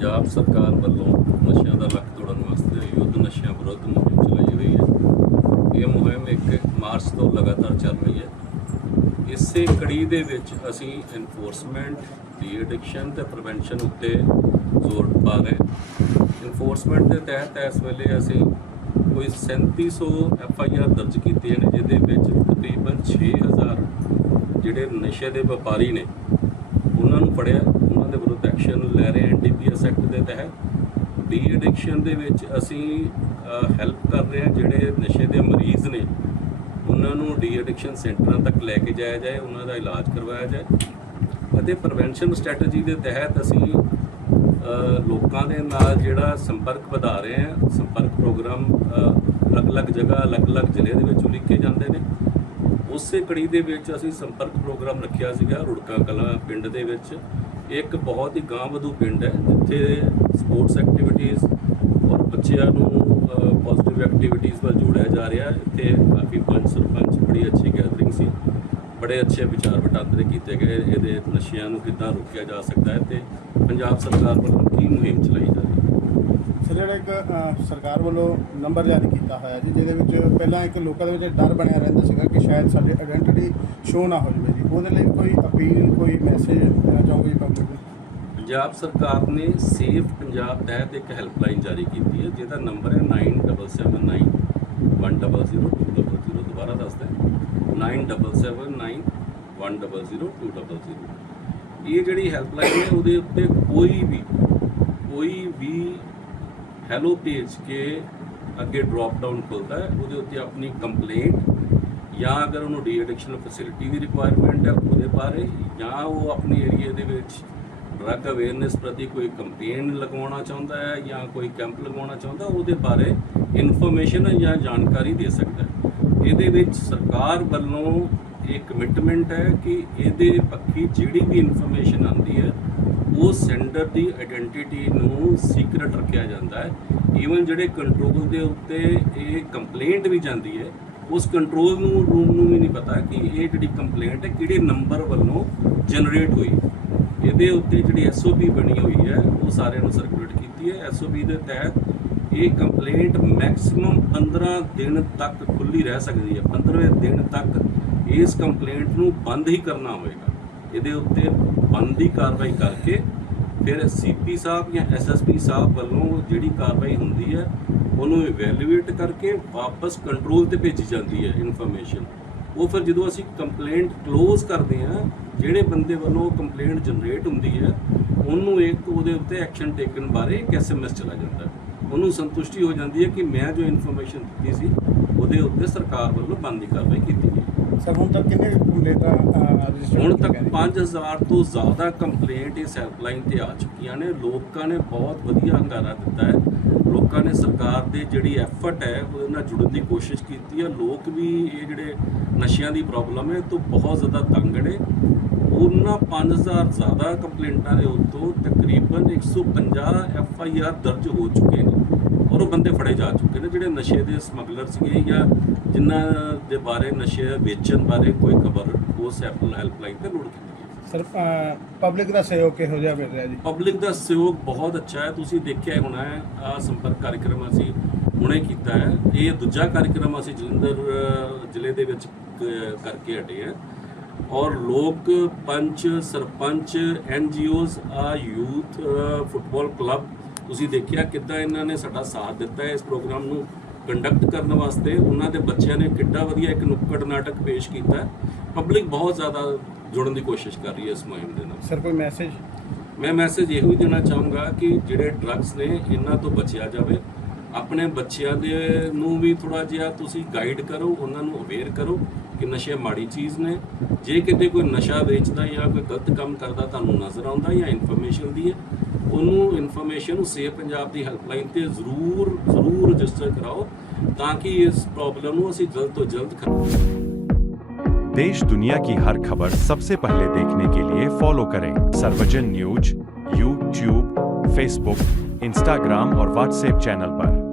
ਪੰਜਾਬ ਸਰਕਾਰ ਵੱਲੋਂ ਨਸ਼ਿਆਂ ਦਾ ਲੱਕ ਤੋੜਨ ਵਾਸਤੇ ਯੁੱਧ ਨਸ਼ਿਆਂ ਵਿਰੁੱਧ ਮੁਹਿੰਮ ਚਲਾਈ ਹੋਈ ਹੈ। ਇਹ ਮੁਹਿੰਮ ਇੱਕ ਮਾਰਚ ਤੋਂ ਲਗਾਤਾਰ ਚੱਲ ਰਹੀ ਹੈ। ਇਸੇ ਕੜੀ ਦੇ ਵਿੱਚ ਅਸੀਂ ਇਨਫੋਰਸਮੈਂਟ ਦੀ ਐਡਿਕਸ਼ਨ ਤੇ ਪ੍ਰੀਵੈਂਸ਼ਨ ਉੱਤੇ ਜ਼ੋਰ ਪਾ ਰਹੇ ਇਨਫੋਰਸਮੈਂਟ ਦੇ ਤਹਿਤ ਇਸ ਵੇਲੇ ਅਸੀਂ ਕੋਈ 3700 ਐਫ ਆਈ ਆਰ ਦਰਜ ਕੀਤੀਆਂ ਨੇ, ਜਿਹਦੇ ਵਿੱਚ ਤਕਰੀਬਨ 6000 ਜਿਹੜੇ ਨਸ਼ੇ ਦੇ ਵਪਾਰੀ ਨੇ, ਉਹਨਾਂ ਨੂੰ ਫੜਿਆ। ਦੇ ਵਿਰੁੱਧ ਐਕਸ਼ਨ ਲੈ ਰਹੇ ਐਨਡੀਪੀਐਸ ਐਕਟ ਦੇ ਤਹਿਤ। ਡੀ ਐਡਿਕਸ਼ਨ ਦੇ ਵਿੱਚ ਅਸੀਂ ਹੈਲਪ ਕਰ ਰਹੇ ਹਾਂ ਜਿਹੜੇ ਨਸ਼ੇ ਦੇ ਮਰੀਜ਼ ਨੇ, ਉਹਨਾਂ ਨੂੰ ਡੀ ਐਡਿਕਸ਼ਨ ਸੈਂਟਰਾਂ ਤੱਕ ਲੈ ਕੇ ਜਾਇਆ ਜਾਏ, ਉਹਨਾਂ ਦਾ ਇਲਾਜ ਕਰਵਾਇਆ ਜਾਏ। ਅਤੇ ਪ੍ਰੀਵੈਂਸ਼ਨ ਸਟ੍ਰੈਟਜੀ ਦੇ ਤਹਿਤ ਅਸੀਂ ਲੋਕਾਂ ਦੇ ਨਾਲ ਜਿਹੜਾ ਸੰਪਰਕ ਵਧਾ ਰਹੇ ਹਾਂ, ਸੰਪਰਕ ਪ੍ਰੋਗਰਾਮ ਅਲੱਗ-ਅਲੱਗ ਜਗ੍ਹਾ, ਅਲੱਗ-ਅਲੱਗ ਜ਼ਿਲ੍ਹੇ ਦੇ ਵਿੱਚ ਉਲੀਕੇ ਜਾਂਦੇ ਨੇ। ਉਸੇ ਕੜੀ ਦੇ ਵਿੱਚ ਅਸੀਂ ਸੰਪਰਕ ਪ੍ਰੋਗਰਾਮ ਰੱਖਿਆ ਸੀਗਾ ਰੁੜਕਾ ਕਲਾ ਪਿੰਡ ਦੇ ਵਿੱਚ। ਇੱਕ ਬਹੁਤ ਹੀ ਗਾਂਵਧੂ ਪਿੰਡ ਹੈ, ਜਿੱਥੇ ਸਪੋਰਟਸ ਐਕਟੀਵਿਟੀਜ਼ ਔਰ ਬੱਚਿਆਂ ਨੂੰ ਪੋਜ਼ਿਟਿਵ ਐਕਟੀਵਿਟੀਜ਼ ਵੱਲ ਜੋੜਿਆ ਜਾ ਰਿਹਾ ਹੈ। ਇੱਥੇ ਕਾਫੀ ਪੰਚ ਸਰਪੰਚ ਬੜੀ ਅੱਛੀ ਗੈਦਰਿੰਗ ਸੀ, ਬੜੇ ਅੱਛੇ ਵਿਚਾਰ ਵਟਾਂਦਰੇ ਕੀਤੇ ਗਏ, ਇਹਦੇ ਨਸ਼ਿਆਂ ਨੂੰ ਕਿੱਦਾਂ ਰੋਕਿਆ ਜਾ ਸਕਦਾ ਹੈ ਤੇ ਪੰਜਾਬ ਸਰਕਾਰ ਵੱਲੋਂ ਕੀ ਮੁਹਿੰਮ ਚਲਾਈ ਜਾ ਰਹੀ ਹੈ? ਸਰ ਜਿਹੜਾ ਇੱਕ ਅ, ਸਰਕਾਰ ਵੱਲੋਂ ਨੰਬਰ ਜਾਰੀ ਕੀਤਾ ਹੋਇਆ ਜੀ ਜਿਹਦੇ ਵਿੱਚ ਪਹਿਲਾਂ ਇੱਕ ਲੋਕਾਂ ਦੇ ਵਿੱਚ ਡਰ ਬਣਿਆ ਰਹਿੰਦਾ ਸੀਗਾ ਕਿ ਸ਼ਾਇਦ ਸਾਡੀ ਆਇਡੈਂਟੀਟੀ ਸ਼ੋ ਨਾ ਹੋ ਜਾਵੇ ਜੀ। ਉਹਦੇ ਲਈ ਕੋਈ ਅਪੀਲ ਕੋਈ ਮੈਸੇਜ ਦੇਣਾ ਚਾਹੋਗੇ ਪਬਲਿਕ ਨੂੰ? ਪੰਜਾਬ ਸਰਕਾਰ ਨੇ ਸੇਫ ਪੰਜਾਬ ਤਹਿਤ ਇੱਕ ਹੈਲਪਲਾਈਨ ਜਾਰੀ ਕੀਤੀ ਹੈ ਜਿਹਦਾ ਨੰਬਰ ਹੈ 9779 100 ਦੁਬਾਰਾ ਦੱਸਦਾ 9779 ਇਹ ਜਿਹੜੀ ਹੈਲਪਲਾਈਨ ਹੈ ਉਹਦੇ ਉੱਤੇ ਕੋਈ ਵੀ ਕੋਈ ਵੀ ਹੈਲੋ ਭੇਜ ਕੇ ਅੱਗੇ ਡ੍ਰੌਪ ਡਾਊਨ ਖੁੱਲਦਾ ਹੈ, ਉਹਦੇ ਉੱਤੇ ਆਪਣੀ ਕੰਪਲੇਂਟ ਜਾਂ ਅਗਰ ਉਹਨੂੰ ਡੀ ਐਡਿਕਸ਼ਨ ਫੈਸਿਲਿਟੀ ਦੀ ਰਿਕੁਆਇਰਮੈਂਟ ਹੈ ਉਹਦੇ ਬਾਰੇ, ਜਾਂ ਉਹ ਆਪਣੇ ਏਰੀਆ ਦੇ ਵਿੱਚ ਡਰੱਗ ਅਵੇਅਰਨੈਸ ਪ੍ਰਤੀ ਕੋਈ ਕੰਪੇਨ ਲਗਾਉਣਾ ਚਾਹੁੰਦਾ ਹੈ ਜਾਂ ਕੋਈ ਕੈਂਪ ਲਗਾਉਣਾ ਚਾਹੁੰਦਾ, ਉਹਦੇ ਬਾਰੇ ਇਨਫੋਰਮੇਸ਼ਨ ਜਾਂ ਜਾਣਕਾਰੀ ਦੇ ਸਕਦਾ ਹੈ। ਇਹਦੇ ਵਿੱਚ ਸਰਕਾਰ ਵੱਲੋਂ ਇਹ ਕਮਿਟਮੈਂਟ ਹੈ ਕਿ ਇਹਦੇ ਪੱਖੀ ਜਿਹੜੀ ਵੀ ਇਨਫੋਰਮੇਸ਼ਨ ਆਉਂਦੀ ਹੈ ਉਹ ਸੈਂਡਰ ਦੀ ਆਇਡੈਂਟੀਟੀ ਨੂੰ ਸੀਕ੍ਰੇਟ ਰੱਖਿਆ ਜਾਂਦਾ ਹੈ। ਈਵਨ ਜਿਹੜੇ ਕੰਟਰੋਲ ਦੇ ਉੱਤੇ ਇਹ ਕੰਪਲੇਂਟ ਵੀ ਜਾਂਦੀ ਹੈ, ਉਸ ਕੰਟਰੋਲ ਨੂੰ ਰੂਮ ਨੂੰ ਵੀ ਨਹੀਂ ਪਤਾ ਕਿ ਇਹ ਜਿਹੜੀ ਕੰਪਲੇਂਟ ਹੈ, ਕਿਹੜੇ ਨੰਬਰ ਵੱਲੋਂ ਜਨਰੇਟ ਹੋਈ ਇਹਦੇ ਉੱਤੇ ਜਿਹੜੀ ਐਸਓਪੀ ਬਣੀ ਹੋਈ ਹੈ, ਉਹ ਸਾਰਿਆਂ ਨੂੰ ਸਰਕੂਲੇਟ ਕੀਤੀ ਹੈ। ਐਸਓਪੀ ਦੇ ਤਹਿਤ ਇਹ ਕੰਪਲੇਂਟ ਮੈਕਸਿਮਮ 15 ਦਿਨ ਤੱਕ ਖੁੱਲੀ ਰਹਿ ਸਕਦੀ ਹੈ। 15ਵੇਂ ਦਿਨ ਤੱਕ ਇਸ ਕੰਪਲੇਂਟ ਨੂੰ ਬੰਦ ਹੀ ਕਰਨਾ ਹੋਵੇਗਾ। ਇਹਦੇ ਉੱਤੇ ਬੰਦ ਕਾਰਵਾਈ ਕਰਕੇ ਫਿਰ ਸੀਪੀ ਸਾਹਿਬ ਜਾਂ ਐਸਐਸਪੀ ਸਾਹਿਬ ਵੱਲੋਂ ਜਿਹੜੀ ਕਾਰਵਾਈ ਹੁੰਦੀ ਹੈ, ਉਹਨੂੰ ਇਵੈਲੂਏਟ ਕਰਕੇ ਵਾਪਸ ਕੰਟਰੋਲ ਤੇ ਭੇਜੀ ਜਾਂਦੀ ਹੈ ਇਨਫੋਰਮੇਸ਼ਨ ਉਹ ਫਿਰ ਜਦੋਂ ਅਸੀਂ ਕੰਪਲੇਂਟ ਕਲੋਜ਼ ਕਰਦੇ ਹਾਂ, ਜਿਹੜੇ ਬੰਦੇ ਵੱਲੋਂ ਕੰਪਲੇਂਟ ਜਨਰੇਟ ਹੁੰਦੀ ਹੈ, ਉਹਨੂੰ ਇੱਕ ਉਹਦੇ ਉੱਤੇ ਐਕਸ਼ਨ ਟੇਕਣ ਬਾਰੇ ਇੱਕ ਐਸਐਮਐਸ ਚਲਾ ਜਾਂਦਾ ਉਹਨੂੰ ਸੰਤੁਸ਼ਟੀ ਹੋ ਜਾਂਦੀ ਹੈ ਕਿ ਮੈਂ ਜੋ ਇਨਫੋਰਮੇਸ਼ਨ ਦਿੱਤੀ ਸੀ, ਉਹਦੇ ਉੱਤੇ ਸਰਕਾਰ ਵੱਲੋਂ ਬੰਦ ਕਾਰਵਾਈ ਕੀਤੀ ਗਈ। ਸਰ ਹੁਣ ਤੱਕ ਕਿੰਨੇ ਕੰਪਲੇਂਟਾਂ ਰਜਿਸਟਰ ਹੁਣ ਤੱਕ 5000 ਤੋਂ ਜ਼ਿਆਦਾ ਕੰਪਲੇਂਟ ਇਸ ਹੈਲਪਲਾਈਨ ਤੇ ਆ ਚੁੱਕੀਆਂ ਨੇ। ਲੋਕਾਂ ਨੇ ਬਹੁਤ ਵਧੀਆ ਹੰਗਾਰਾ ਦਿੱਤਾ ਹੈ। ਲੋਕਾਂ ਨੇ ਸਰਕਾਰ ਦੇ ਜਿਹੜੀ ਐਫਰਟ ਹੈ ਉਹਦੇ ਨਾਲ ਜੁੜਨ ਦੀ ਕੋਸ਼ਿਸ਼ ਕੀਤੀ ਹੈ। ਲੋਕ ਵੀ ਇਹ ਜਿਹੜੇ ਨਸ਼ਿਆਂ ਦੀ ਪ੍ਰੋਬਲਮ ਹੈ ਤੋਂ ਬਹੁਤ ਜ਼ਿਆਦਾ ਤੰਗ ਨੇ। ਉਹਨਾਂ 5000 ਜ਼ਿਆਦਾ ਕੰਪਲੇਂਟਾਂ ਦੇ ਉੱਤੋਂ ਤਕਰੀਬਨ 150 ਐਫ ਆਈ ਆਰ ਦਰਜ ਹੋ ਚੁੱਕੇ ਨੇ। ਔਰ ਉਹ ਬੰਦੇ ਫੜੇ ਜਾ ਚੁੱਕੇ ਨੇ ਜਿਹੜੇ ਨਸ਼ੇ ਦੇ ਸਮਗਲਰ ਸੀਗੇ ਜਾਂ ਜਿਨ੍ਹਾਂ ਦੇ ਬਾਰੇ ਨਸ਼ੇ ਵੇਚਣ ਬਾਰੇ ਕੋਈ ਖਬਰ ਉਸ ਐਪਲ ਹੈਲਪਲਾਈਨ ਤੇ ਲੋਡ ਕੀਤੀ ਸਰ ਪਬਲਿਕ ਦਾ ਸਹਿਯੋਗ ਕਿਹੋ ਜਿਹਾ ਮਿਲ ਰਿਹਾ ਜੀ? ਪਬਲਿਕ ਦਾ ਸਹਿਯੋਗ ਬਹੁਤ ਅੱਛਾ ਹੈ। ਤੁਸੀਂ ਦੇਖਿਆ ਹੋਣਾ ਹੈ ਆ ਸੰਪਰਕ ਕਾਰਜਕ੍ਰਮ ਅਸੀਂ ਹੁਣੇ ਕੀਤਾ ਹੈ। ਇਹ ਦੂਜਾ ਕਾਰਜਕ੍ਰਮ ਅਸੀਂ ਜਲੰਧਰ ਜ਼ਿਲ੍ਹੇ ਦੇ ਵਿੱਚ ਕਰਕੇ ਹਟੇ ਹਾਂ। ਔਰ ਲੋਕ ਪੰਚ ਸਰਪੰਚ ਐਨਜੀਓਜ਼ ਆ ਯੂਥ ਫੁੱਟਬਾਲ ਕਲੱਬ ਤੁਸੀਂ ਦੇਖਿਆ ਕਿੱਦਾਂ ਇਹਨਾਂ ਨੇ ਸਾਡਾ ਸਾਥ ਦਿੱਤਾ ਹੈ ਇਸ ਪ੍ਰੋਗਰਾਮ ਨੂੰ ਕੰਡਕਟ ਕਰਨ ਵਾਸਤੇ? ਉਹਨਾਂ ਦੇ ਬੱਚਿਆਂ ਨੇ ਕਿੱਡਾ ਵਧੀਆ ਇੱਕ ਨੁੱਕੜ ਨਾਟਕ ਪੇਸ਼ ਕੀਤਾ ਪਬਲਿਕ ਬਹੁਤ ਜ਼ਿਆਦਾ ਜੁੜਨ ਦੀ ਕੋਸ਼ਿਸ਼ ਕਰ ਰਹੀ ਹੈ ਇਸ ਮੁਹਿੰਮ ਦੇ ਨਾਲ। ਸਰ ਕੋਈ ਮੈਸੇਜ ਮੈਂ ਮੈਸੇਜ ਇਹੋ ਹੀ ਦੇਣਾ ਚਾਹੂੰਗਾ ਕਿ ਜਿਹੜੇ ਡਰੱਗਸ ਨੇ ਇਹਨਾਂ ਤੋਂ ਬਚਿਆ ਜਾਵੇ। ਆਪਣੇ ਬੱਚਿਆਂ ਦੇ ਨੂੰ ਵੀ ਥੋੜਾ ਜਿਹਾ ਤੁਸੀਂ ਗਾਈਡ ਕਰੋ ਉਹਨਾਂ ਨੂੰ ਅਵੇਅਰ ਕਰੋ ਕਿ ਨਸ਼ੇ ਮਾੜੀ ਚੀਜ਼ ਨੇ। ਜੇ ਕਿਤੇ ਕੋਈ ਨਸ਼ਾ ਵੇਚਦਾ ਜਾਂ ਕੋਈ ਗਲਤ ਕੰਮ ਕਰਦਾ ਤੁਹਾਨੂੰ ਨਜ਼ਰ ਆਉਂਦਾ ਜਾਂ ਇਨਫੋਰਮੇਸ਼ਨ ਦੀ ਹੈ। ਉਹਨੂੰ ਇਨਫੋਰਮੇਸ਼ਨ ਨੂੰ ਸੇਫ ਪੰਜਾਬ ਦੀ ਹੈਲਪਲਾਈਨ ਤੇ ਜ਼ਰੂਰ ਜ਼ਰੂਰ ਰਜਿਸਟਰ ਕਰਾਓ ਤਾਂ ਕਿ ਇਸ ਪ੍ਰੋਬਲਮ ਨੂੰ ਅਸੀਂ ਜਲਦ ਤੋਂ ਜਲਦ ਖਤਮ देश दुनिया की हर खबर सबसे पहले देखने के लिए फॉलो करें Sarvajan news YouTube Facebook Instagram और व्हाट्सएप चैनल पर